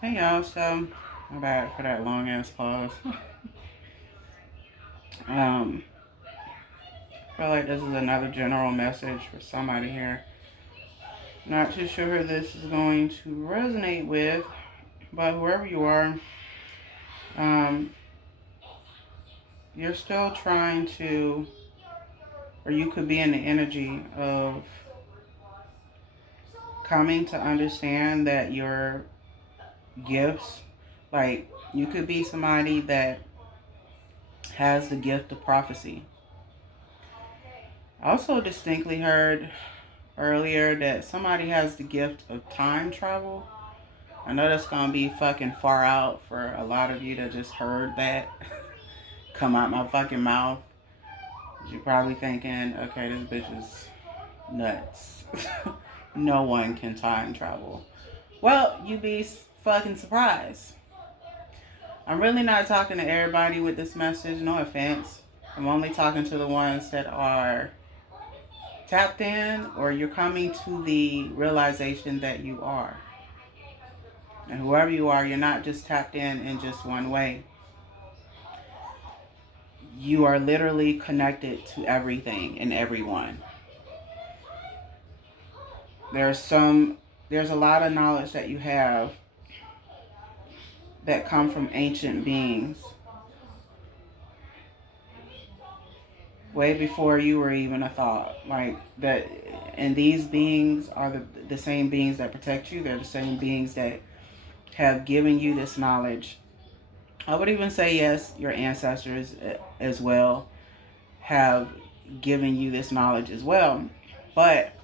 Hey y'all, so I'm back for that long ass pause. I feel like this is another general message for somebody here. Not too sure who this is going to resonate with, but whoever you are, um, you're still trying to, or you could be in the energy of coming to understand that your gifts, like you could be somebody that has the gift of prophecy. I also distinctly heard earlier that somebody has the gift of time travel. I know that's gonna be fucking far out for a lot of you that just heard that come out my fucking mouth. You're probably thinking, okay, this bitch is nuts. No one can time travel. Well, you'd be fucking surprised. I'm really not talking to everybody with this message, no offense. I'm only talking to the ones that are tapped in or you're coming to the realization that you are. And whoever you are, you're not just tapped in just one way. You are literally connected to everything and everyone. There's some there's a lot of knowledge that you have that come from ancient beings way before you were even a thought. Like that, and these beings are the same beings that protect you. They're the same beings that have given you this knowledge. I would even say yes, your ancestors as well have given you this knowledge as well. But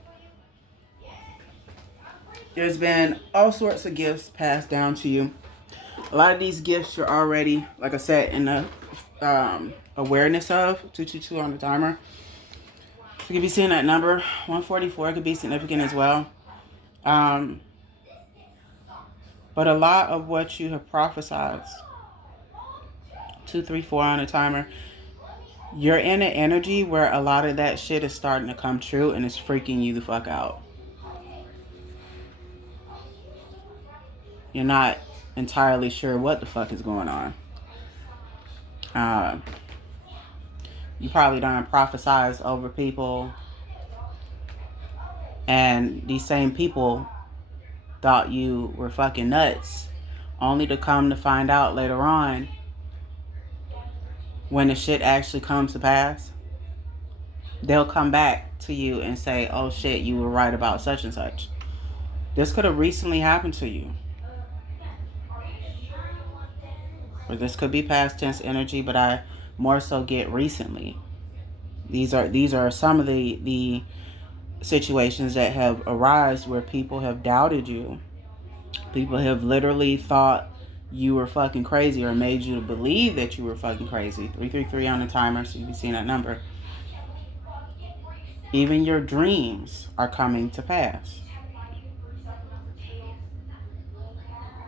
there's been all sorts of gifts passed down to you. A lot of these gifts you're already, like I said, in the awareness of 222 on the timer. So you could be seeing that number 144 could be significant as well. Um, but a lot of what you have prophesied, 234 on the timer, you're in an energy where a lot of that shit is starting to come true and it's freaking you the fuck out. You're not entirely sure what the fuck is going on. Uh, you probably done prophesized over people, and these same people thought you were fucking nuts, only to come to find out later on when the shit actually comes to pass. They'll come back to you and say, oh shit, you were right about such and such. This could have recently happened to you. Or this could be past tense energy, but I more so get recently. These are some of the situations that have arisen where people have doubted you. People have literally thought you were fucking crazy or made you believe that you were fucking crazy. 333 on the timer, so you can see that number. Even your dreams are coming to pass.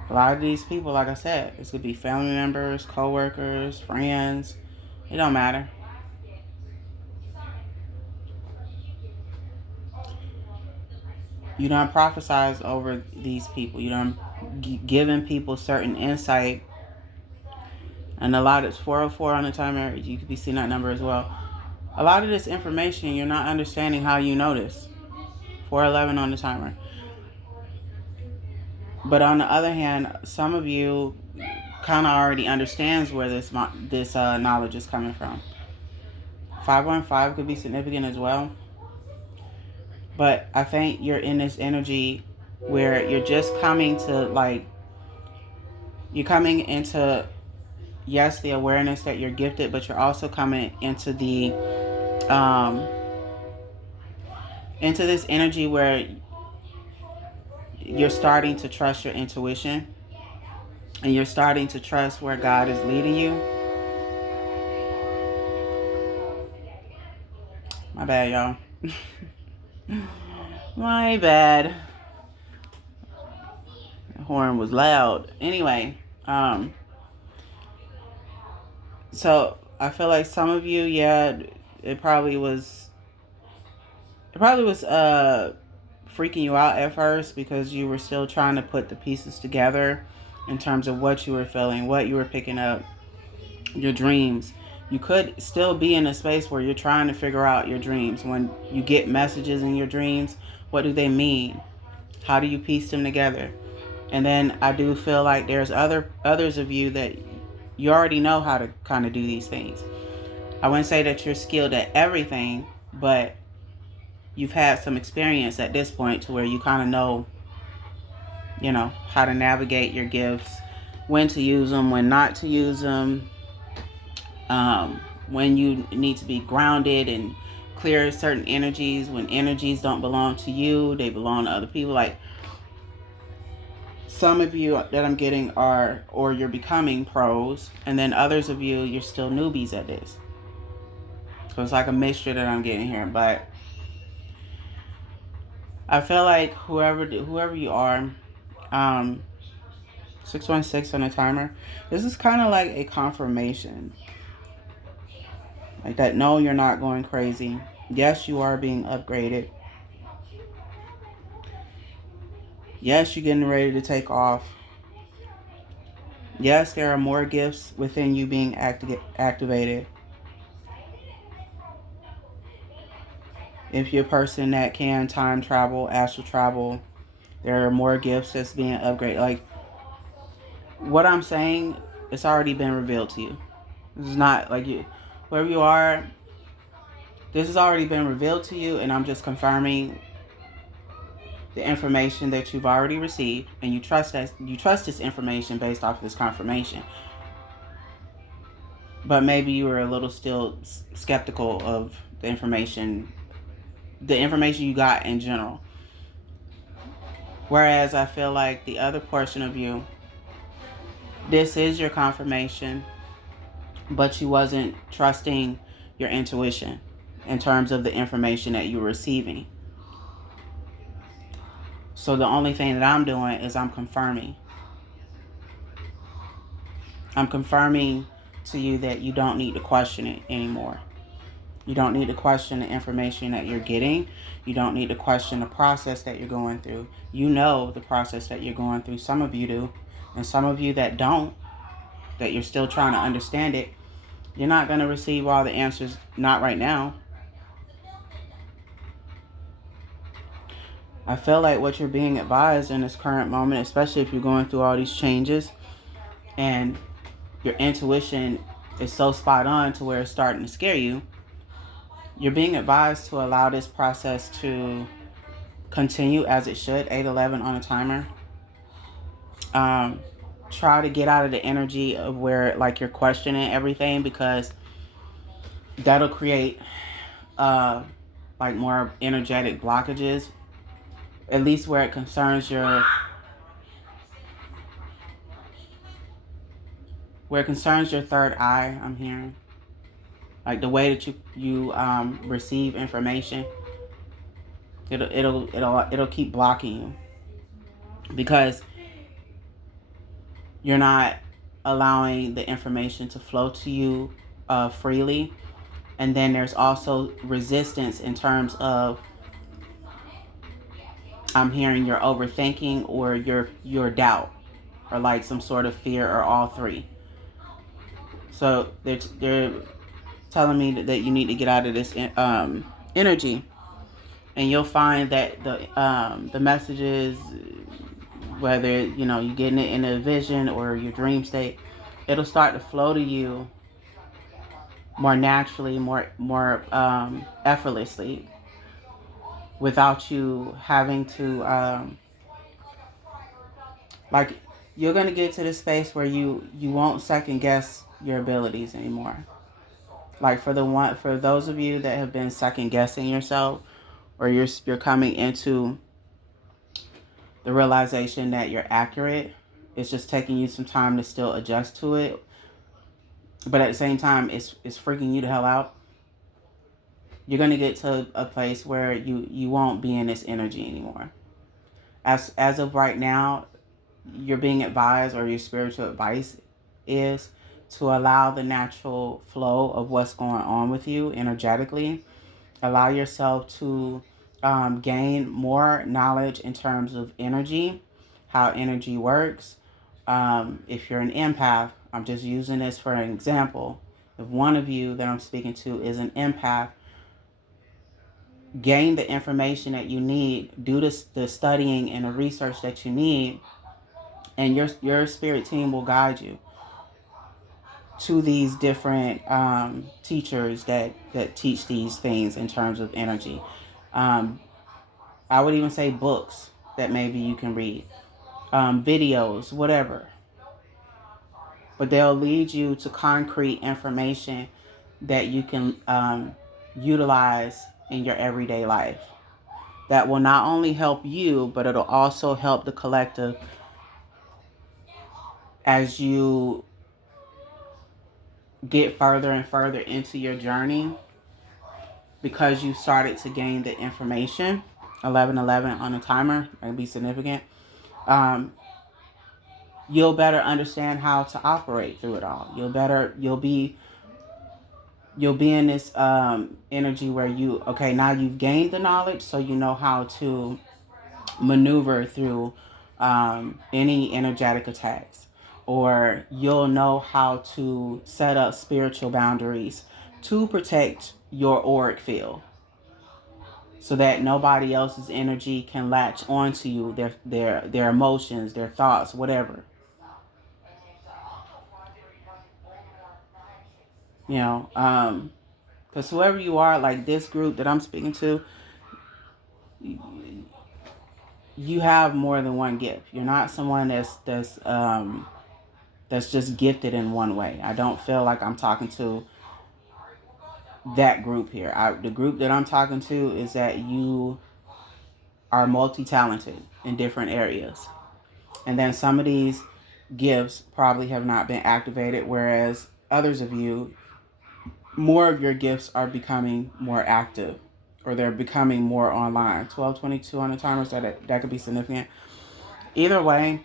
A lot of these people, like I said, this could be family members, co-workers, friends. It don't matter. You don't prophesize over these people. You don't giving people certain insight. And a lot, it's 404 on the timer. You could be seeing that number as well. A lot of this information, you're not understanding how you know this. 411 on the timer. But on the other hand, some of you kind of already understands where this knowledge is coming from. 515 could be significant as well. But I think you're in this energy where you're just coming to you're coming into, yes, the awareness that you're gifted, but you're also coming um, into this energy where you're starting to trust your intuition and you're starting to trust where God is leading you. My bad, y'all. My bad. The horn was loud. Anyway, so I feel like some of you, yeah, it probably was freaking you out at first because you were still trying to put the pieces together in terms of what you were feeling, what you were picking up, your dreams. You could still be in a space where you're trying to figure out your dreams. When you get messages in your dreams, what do they mean? How do you piece them together? And then I do feel like there's others of you that you already know how to kind of do these things. I wouldn't say that you're skilled at everything, but you've had some experience at this point to where you kind of know, how to navigate your gifts, when to use them, when not to use them, when you need to be grounded and clear certain energies, when energies don't belong to you, they belong to other people. Like, some of you that I'm getting are, or you're becoming pros, and then others of you, you're still newbies at this. So it's like a mixture that I'm getting here. But I feel like whoever you are, 616 on the timer, this is kind of like a confirmation. Like that, no, you're not going crazy. Yes, you are being upgraded. Yes, you're getting ready to take off. Yes, there are more gifts within you being activated. If you're a person that can time travel, astral travel, there are more gifts that's being upgraded. Like, what I'm saying, it's already been revealed to you. This is not like you, wherever you are, this has already been revealed to you, and I'm just confirming the information that you've already received, and you trust this information based off of this confirmation. But maybe you were a little still skeptical of the information you got in general. Whereas I feel like the other portion of you, this is your confirmation, but you wasn't trusting your intuition in terms of the information that you were receiving. So the only thing that I'm doing is I'm confirming. I'm confirming to you that you don't need to question it anymore. You don't need to question the information that you're getting. You don't need to question the process that you're going through. You know the process that you're going through. Some of you do. And some of you that don't, that you're still trying to understand it, you're not going to receive all the answers, not right now. I feel like what you're being advised in this current moment, especially if you're going through all these changes and your intuition is so spot on to where it's starting to scare you, you're being advised to allow this process to continue as it should. 8:11 on a timer. Try to get out of the energy of where like you're questioning everything, because that'll create like more energetic blockages, at least where it concerns your third eye. I'm hearing like the way that you receive information, it'll keep blocking you because you're not allowing the information to flow to you freely. And then there's also resistance in terms of, I'm hearing your overthinking or your doubt, or like some sort of fear, or all three. So they're telling me that you need to get out of this energy, and you'll find that the messages, whether you're getting it in a vision or your dream state, it'll start to flow to you more naturally, more effortlessly, without you having to like, you're gonna get to the space where you won't second guess your abilities anymore. Like for those of you that have been second guessing yourself, or you're coming into the realization that you're accurate, it's just taking you some time to still adjust to it, but at the same time it's freaking you the hell out. You're gonna get to a place where you won't be in this energy anymore. As of right now, you're being advised, or your spiritual advice is to allow the natural flow of what's going on with you energetically. Allow yourself to gain more knowledge in terms of energy, how energy works, If you're an empath, I'm just using this for an example. If one of you that I'm speaking to is an empath, gain the information that you need, do the studying and the research that you need, and your spirit team will guide you to these different teachers that teach these things in terms of energy. I would even say books that maybe you can read, videos, whatever. But they'll lead you to concrete information that you can utilize in your everyday life. That will not only help you, but it'll also help the collective as you get further and further into your journey, because you started to gain the information. 1111 on the timer might be significant. You'll better understand how to operate through it all. You'll be in this energy where now you've gained the knowledge, so you know how to maneuver through any energetic attacks, or you'll know how to set up spiritual boundaries to protect your auric field, so that nobody else's energy can latch onto you, their emotions, their thoughts, whatever. Because whoever you are, like this group that I'm speaking to, you have more than one gift. You're not someone that's just gifted in one way. I don't feel like I'm talking to that group here. The group that I'm talking to is that you are multi-talented in different areas. And then some of these gifts probably have not been activated, whereas others of you, more of your gifts are becoming more active, or they're becoming more online. 1222 on the timer, so that could be significant. Either way,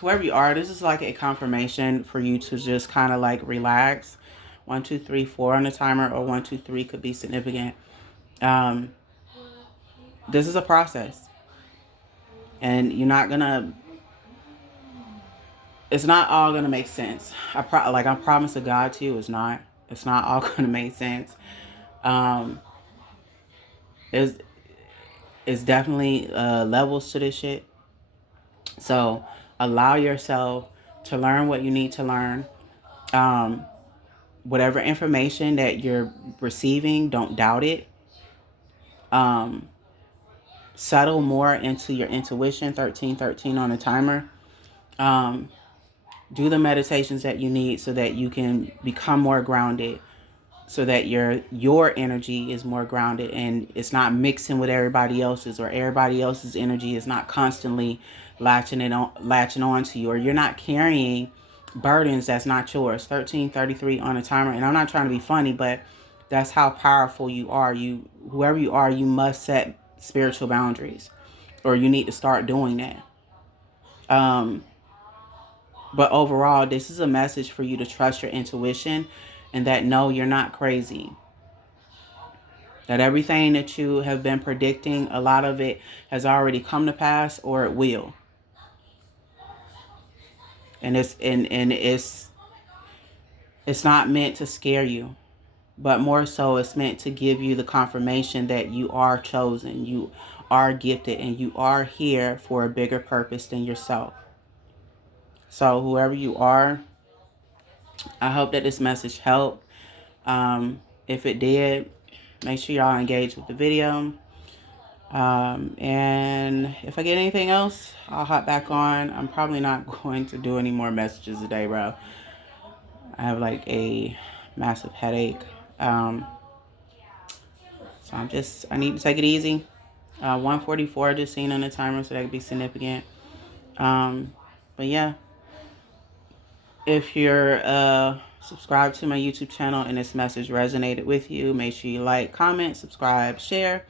whoever you are, this is like a confirmation for you to just kind of like relax. 1, 2, 3, 4 on the timer, or 1, 2, 3 could be significant. This is a process, and it's not all gonna make sense. I promise to God to you, it's not all gonna make sense. It's definitely levels to this shit. So allow yourself to learn what you need to learn. Whatever information that you're receiving, don't doubt it. Settle more into your intuition. 1313 on the timer. Do the meditations that you need so that you can become more grounded, so that your energy is more grounded and it's not mixing with everybody else's, or everybody else's energy is not constantly latching on to you, or you're not carrying burdens that's not yours. 1333 on a timer. And I'm not trying to be funny, but that's how powerful you are. Whoever you are, you must set spiritual boundaries, or you need to start doing that. But overall, this is a message for you to trust your intuition, and that no, you're not crazy. That everything that you have been predicting, a lot of it has already come to pass, or it will. And it's not meant to scare you, but more so it's meant to give you the confirmation that you are chosen, you are gifted, and you are here for a bigger purpose than yourself. So whoever you are, I hope that this message helped. If it did, make sure y'all engage with the video. And if I get anything else, I'll hop back on. I'm probably not going to do any more messages today, bro. I have like a massive headache. So I need to take it easy. 144 just seen on the timer, so that could be significant. But yeah, if you're subscribed to my YouTube channel and this message resonated with you, make sure you like, comment, subscribe, share.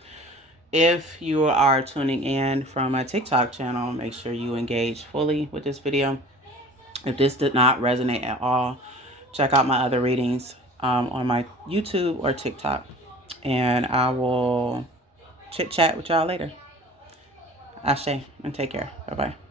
If you are tuning in from my TikTok channel, make sure you engage fully with this video. If this did not resonate at all, check out my other readings on my YouTube or TikTok. And I will chit chat with y'all later. Ashe, and take care. Bye-bye.